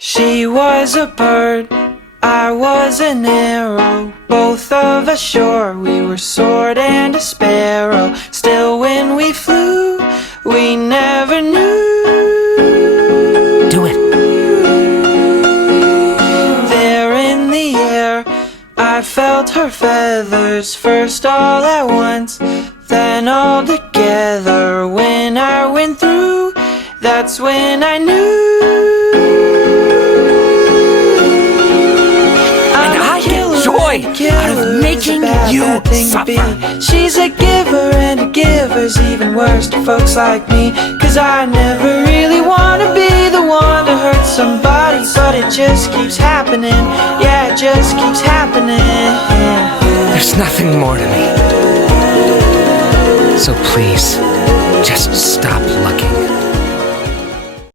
She was a bird, I was an arrow. Both of us sure we were sword and a sparrow. Still when we flew, we never knew. Do it. There in the air, I felt her feathers. First all at once, then all together. When I went through, that's when I knew. Out of making you suffer. She's a giver, and a giver's even worse to folks like me. Cause I never really wanna be the one to hurt somebody, but it just keeps happening. Yeah, it just keeps happening. There's nothing more to me. So please, just stop looking.